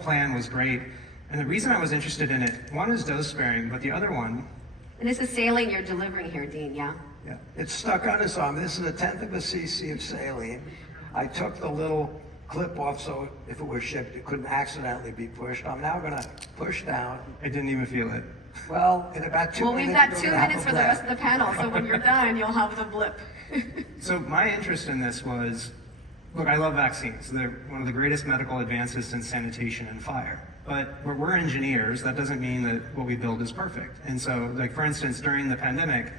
plan was great. And the reason I was interested in it, one is dose sparing, but the other one. And this is saline you're delivering here, Dean, yeah? Yeah, it's stuck on his arm. This is a 1/10 of a cc of saline. I took the little clip off so if it was shipped, it couldn't accidentally be pushed. I'm now going to push down. I didn't even feel it. Well, in about 2 minutes. Well, we've got 2 you're gonna have minutes a for the blip. rest of the panel, so when you're done, you'll have the blip. So my interest in this was, look, I love vaccines. They're one of the greatest medical advances since sanitation and fire. But we're engineers. That doesn't mean that what we build is perfect. And so, like, for instance, during the pandemic,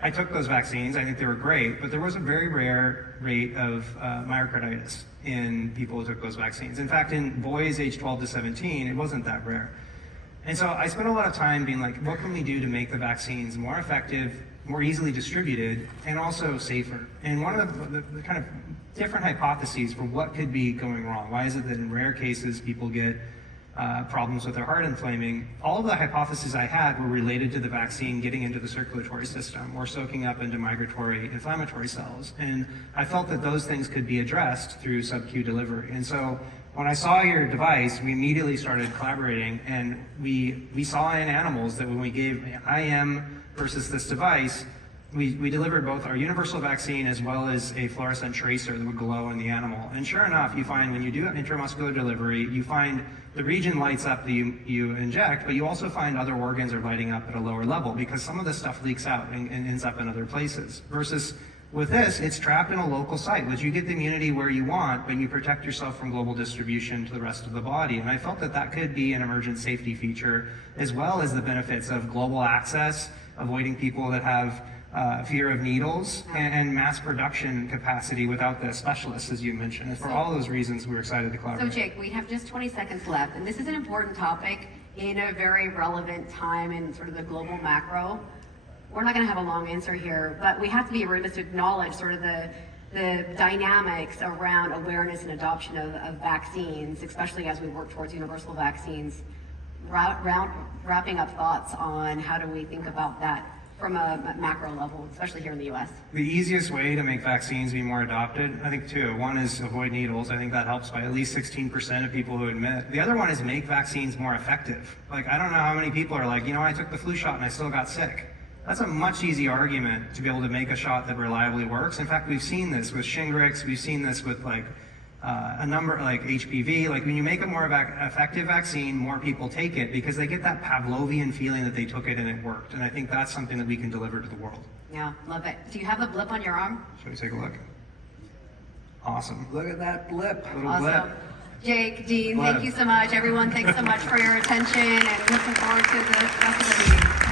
I took those vaccines. I think they were great, but there was a very rare rate of myocarditis in people who took those vaccines. In fact, in boys aged 12 to 17, it wasn't that rare. And so I spent a lot of time being like, what can we do to make the vaccines more effective, more easily distributed, and also safer? And one of the kind of different hypotheses for what could be going wrong. Why is it that in rare cases people get problems with their heart inflaming? All of the hypotheses I had were related to the vaccine getting into the circulatory system or soaking up into migratory inflammatory cells. And I felt that those things could be addressed through sub-Q delivery. And so when I saw your device, we immediately started collaborating, and we saw in animals that when we gave IM versus this device, we delivered both our universal vaccine as well as a fluorescent tracer that would glow in the animal. And sure enough, you find when you do intramuscular delivery, you find the region lights up that you inject, but you also find other organs are lighting up at a lower level because some of this stuff leaks out and ends up in other places. Versus with this, it's trapped in a local site, which you get the immunity where you want, but you protect yourself from global distribution to the rest of the body. And I felt that that could be an emergent safety feature, as well as the benefits of global access, avoiding people that have fear of needles, and mass production capacity without the specialists, as you mentioned. And for all those reasons, we're excited to collaborate. So Jake, we have just 20 seconds left, and this is an important topic in a very relevant time in sort of the global macro. We're not going to have a long answer here, but we have to be realistic to acknowledge sort of the dynamics around awareness and adoption of vaccines, especially as we work towards universal vaccines. Wrapping up thoughts on how do we think about that from a macro level, especially here in the US. The easiest way to make vaccines be more adopted, I think two. One is avoid needles. I think that helps by at least 16% of people who admit. The other one is make vaccines more effective. Like, I don't know how many people are like, you know, I took the flu shot and I still got sick. That's a much easier argument to be able to make a shot that reliably works. In fact, we've seen this with Shingrix. We've seen this with like a number like HPV. Like when you make a more effective vaccine, more people take it because they get that Pavlovian feeling that they took it and it worked. And I think that's something that we can deliver to the world. Yeah, love it. Do you have a blip on your arm? Shall we take a look? Awesome. Look at that blip. Little Awesome. blip. Jake, Dean, Blip. thank you so much. Everyone, thanks so much for your attention, and looking forward to the rest of the meeting.